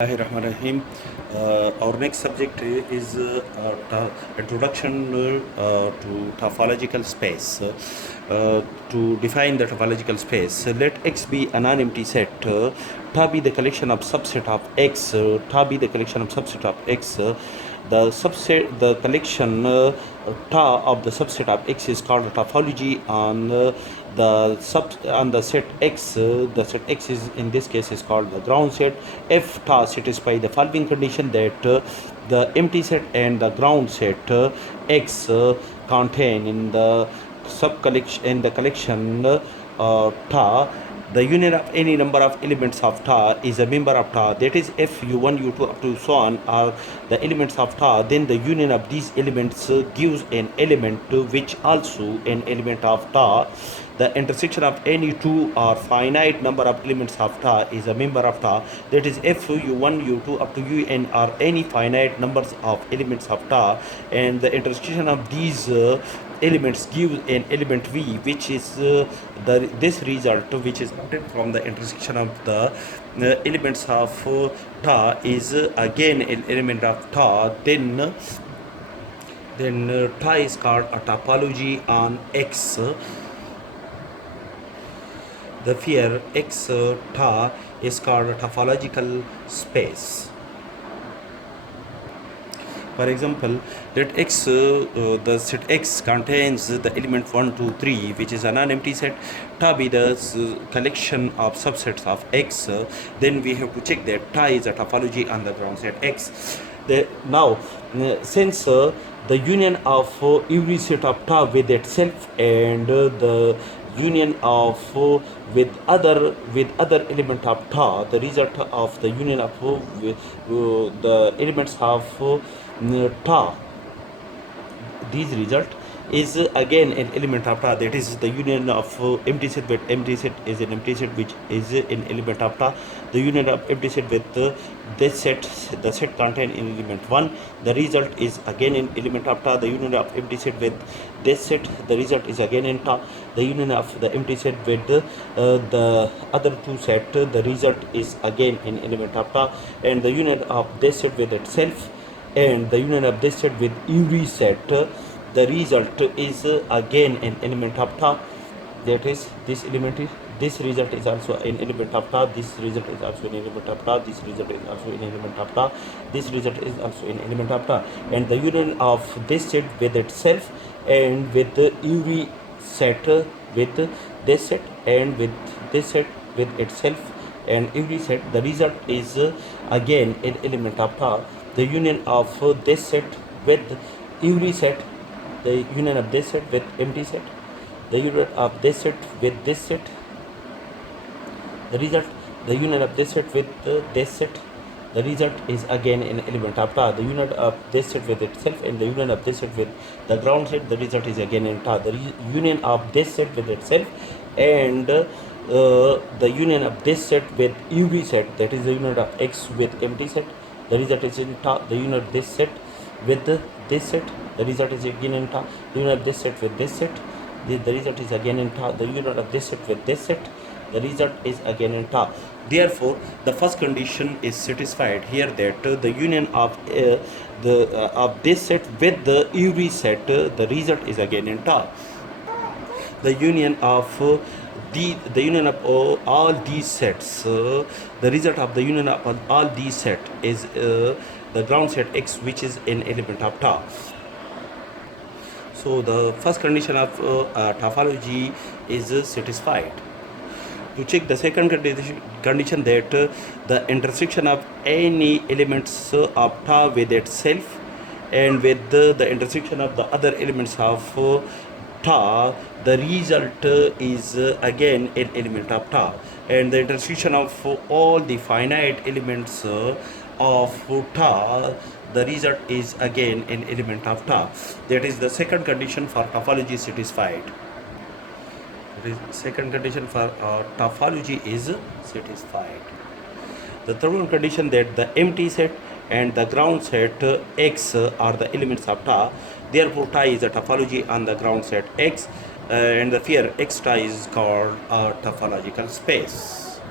Rahim. Our next subject is introduction to topological space. To define the topological space, let X be a non-empty set. Ta be the collection of subset of X. Ta be the collection of subset of X. The collection ta of the subset of X is called a topology on the set X. The set X is in this case is called the ground set. If ta satisfy the following condition that the empty set and the ground set X contain in the collection ta, the union of any number of elements of ta is a member of ta. That is, if u1, u2 up to so on are the elements of ta, then the union of these elements gives an element which also an element of ta. The intersection of any two or finite number of elements of ta is a member of ta. That is, if u1, u2 up to un are any finite numbers of elements of ta, and the intersection of these elements gives an element v, which is this result which is obtained from the intersection of the elements of ta is again an element of ta. Then ta is called a topology on X. The sphere X ta is called a topological space. For example, let X, the set X contains the element 1, 2, 3, which is a non-empty set. Ta be the collection of subsets of X. Then we have to check that ta is a topology on the ground set X. Now, since the union of every set of ta with itself and the union of with other element of ta, the result of the union of the elements of ta, these result is again an element of ta. That is, the union of empty set with empty set is an empty set which is an element of ta. The union of empty set with this set, the set contained in element 1, the result is again an element of ta. The union of empty set with this set, the result is again in ta. The union of the empty set with the other two set, the result is again an element of ta. And the union of this set with itself and the union of this set with every set, the result is again an element of ta. That is, this result is also an element of ta. This result is also an element of ta. This result is also an element of ta. This result is also an element of ta. And the union of this set with itself and with every set with this set and with this set with itself and every set, the result is again an element of ta. The union of this set with every set, the union of this set with empty set, the union of this set with this set, the result, the union of this set with this set, the result is again an element of ta. The union of this set with itself and the union of this set with the ground set, the result is again in ta. The union of this set with itself and the union of this set with every set, that is the union of X with empty set, the result is in ta. The union of this set with this set, the result is again in ta. The union of this set with this set, the result is again in ta. The union of this set with this set, the result is again in ta. Therefore, the first condition is satisfied here, that the union of this set with the every set, the result is again in ta. The union of the union of all these sets, the result of the union of all these set is the ground set X, which is an element of ta. So the first condition of topology is satisfied. To check the second condition, that the intersection of any elements of ta with itself and with the intersection of the other elements of ta, the result is again an element of ta. And the intersection of all the finite elements of ta, the result is again an element of ta. That is, the second condition for topology satisfied. The second condition for topology is satisfied. The third one condition, that the empty set and the ground set X are the elements of ta. Therefore, ta is a topology on the ground set X, and the sphere X ta is called a topological space.